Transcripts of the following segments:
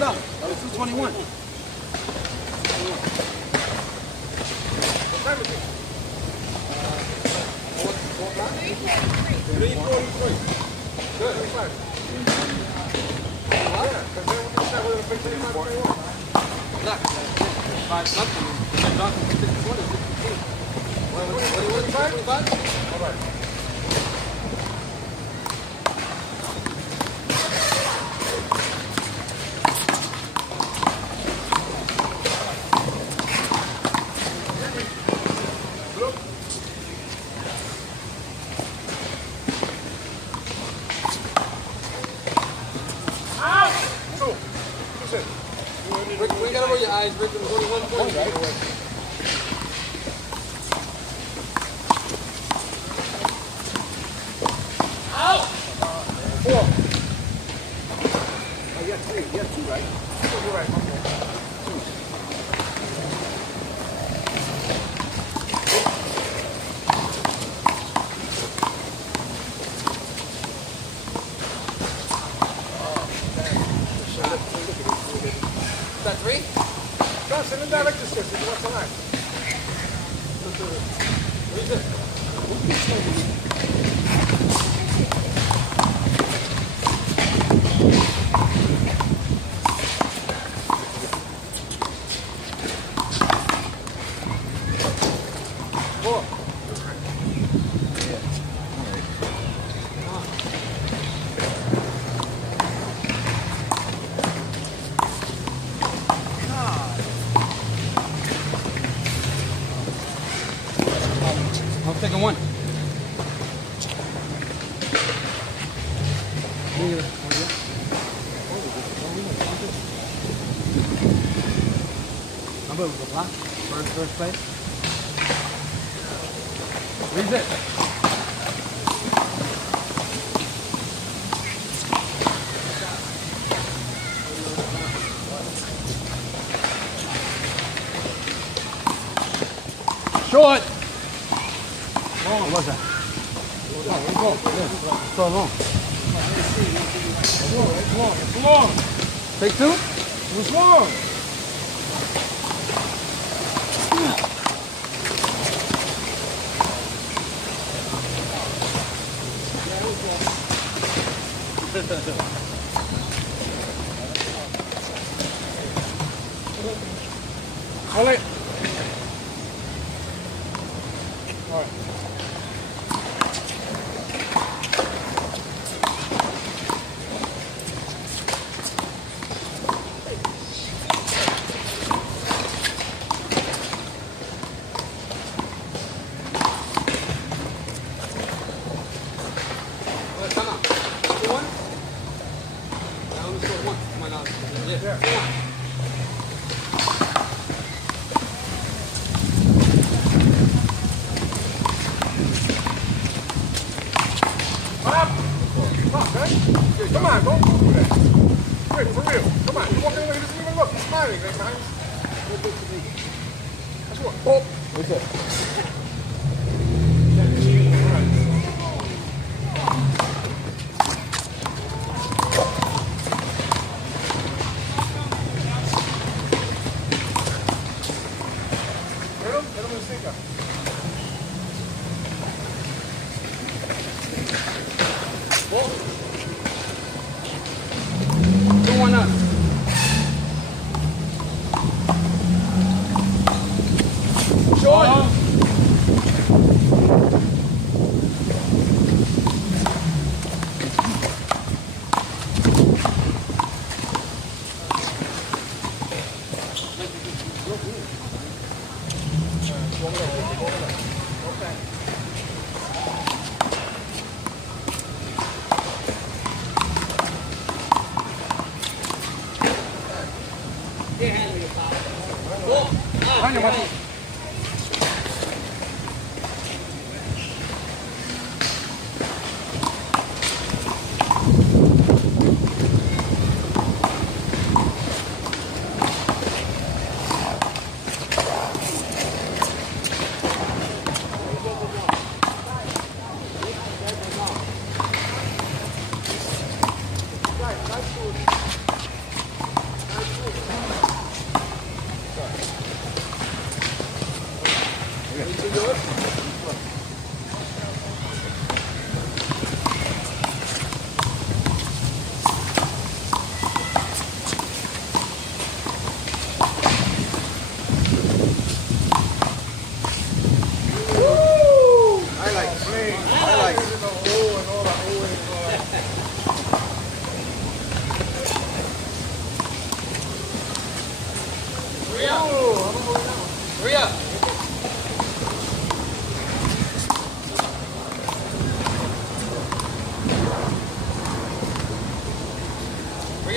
it up. That was 221. What time is it? 3:43. Good. 35. Yeah, because then we can start with a big 35-21. Look, 5 something. They're talking 54 to 52. What is 25? All right. Rick, we gotta roll your eyes, Rick. There's only 1 point, right? Out! 4. Oh, you got 3. You got 2, right? You're right. Okay. 2. Is that 3? No, send it direct to Steve. What's the line? What is it? I'm taking 1. Number with the block. First place. Read it. Short. Long. What's that? So long. It's long. Take 2. It was long. Hold it. All right. Come on. 1. I only scored 1. Come on now. Yeah. 1. Come on, don't do that. Wait, for real. Come on. He's walking away. He doesn't even look. He's smiling next time. That's what. Oh. What's it? Get him in the sinker. Año, Mati.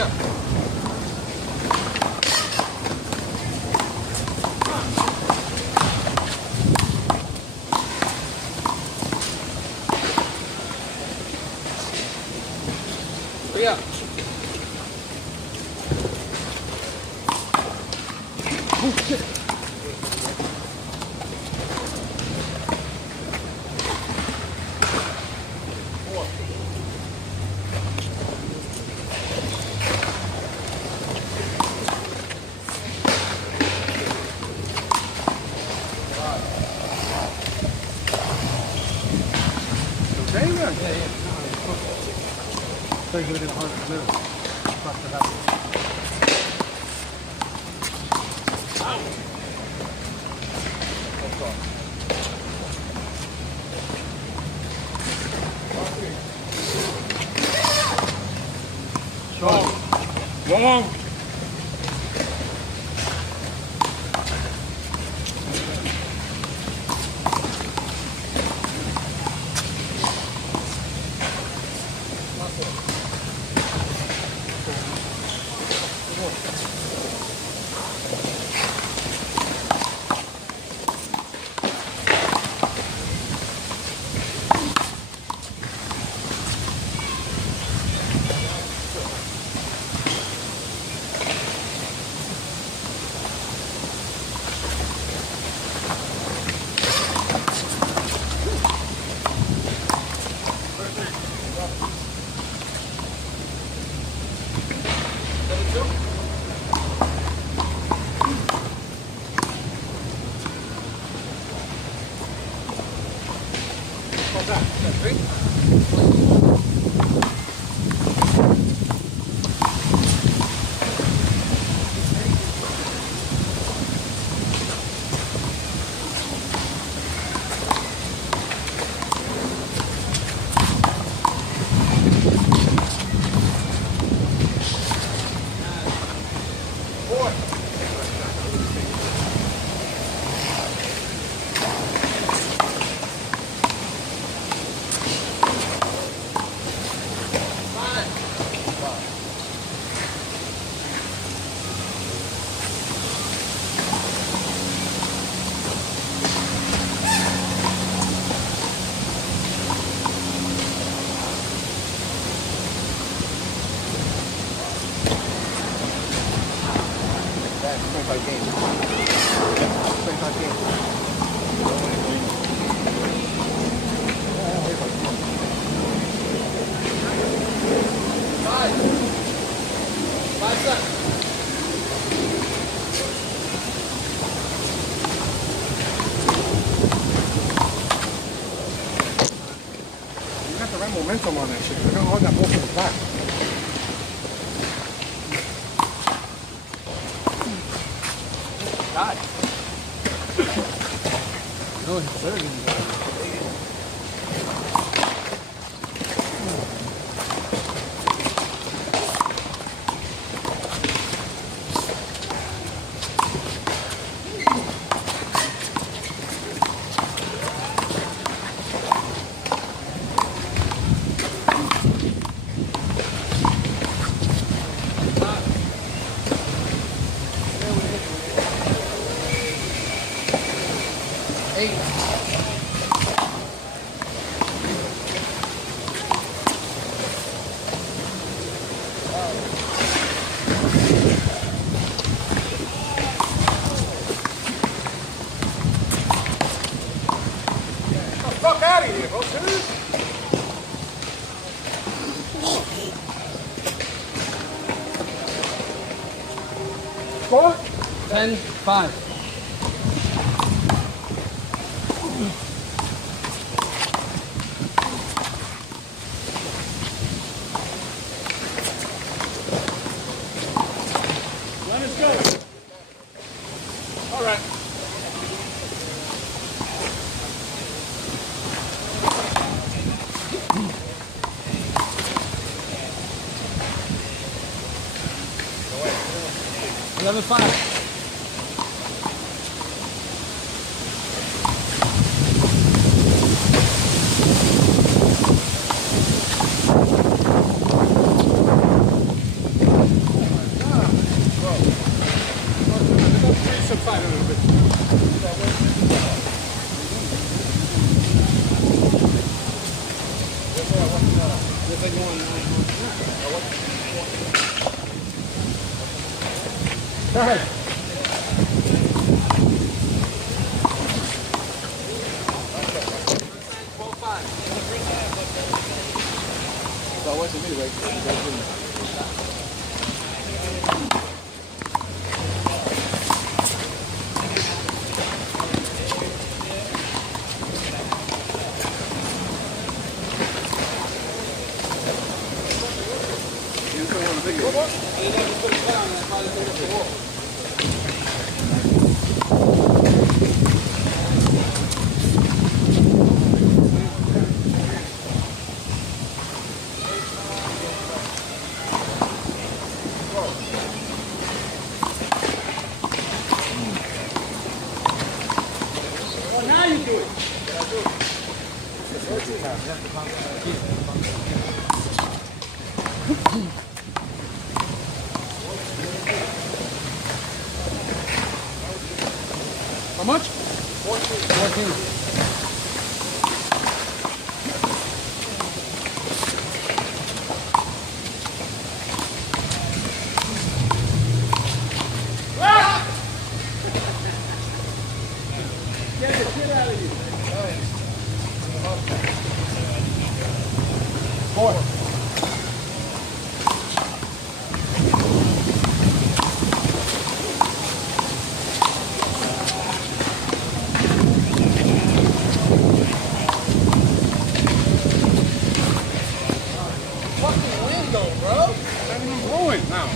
Hurry up. Hurry up. Oh, shit. Okay, man. Yeah, yeah. They're going to get hard to move. Fuck it up. Long. What's that? Is that 3? That's 25 games. 25 games. Five seconds. You got the right momentum on that shit. You're gonna hold that ball from the back. God. No, it's better than that. Fuck out of here, bro. Serious? Score? 10-5. Let us go. All right. Go 11-5. Go ahead. So what's the midway? How much? 14. Get the shit out of you. Four. Fucking window, bro. Not even blowing now.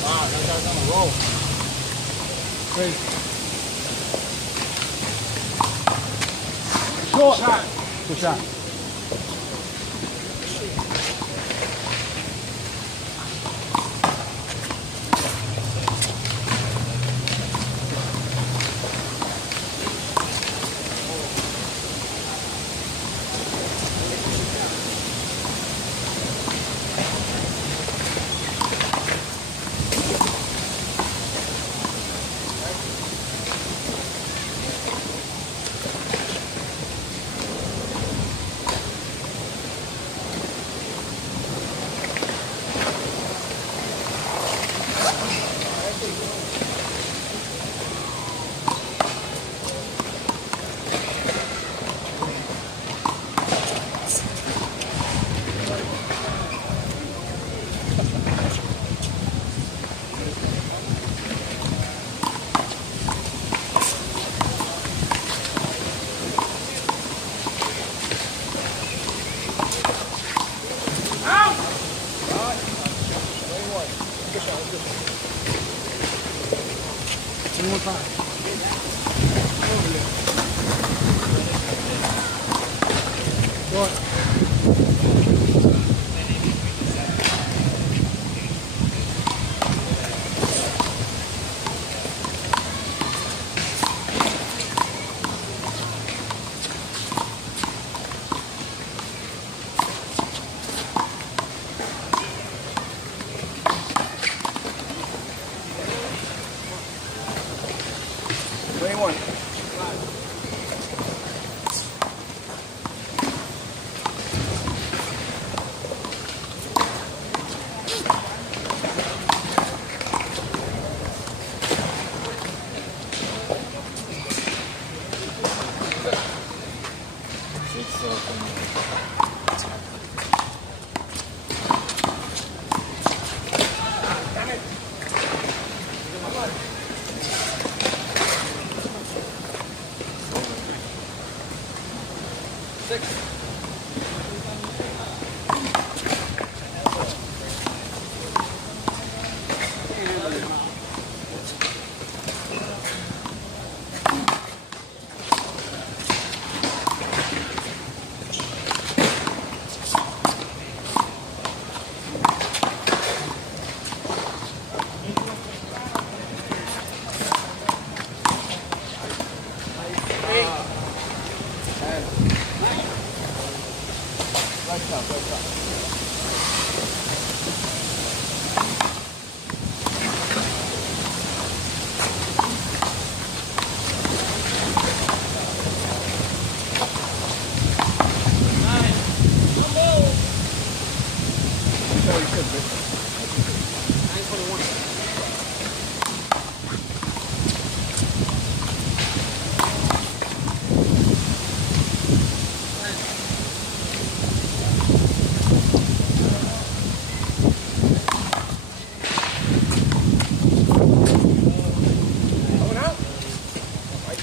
Wow, that guy's on a roll. Crazy. Short. Good shot. One more time. Short.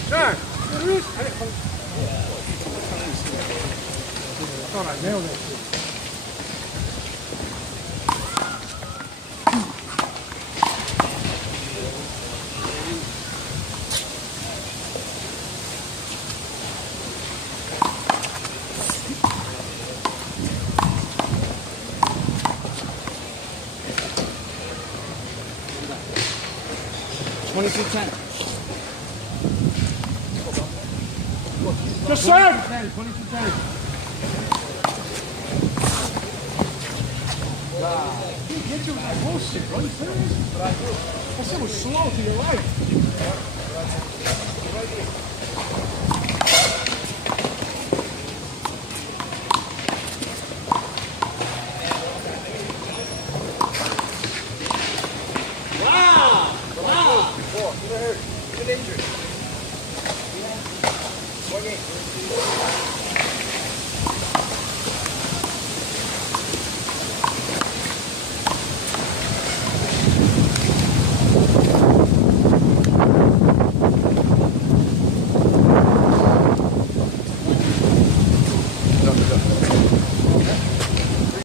John, Thought I nailed that shit. Just serve! 22-10. He hit you with that bullshit, bro. You serious? That shit was slow to your right.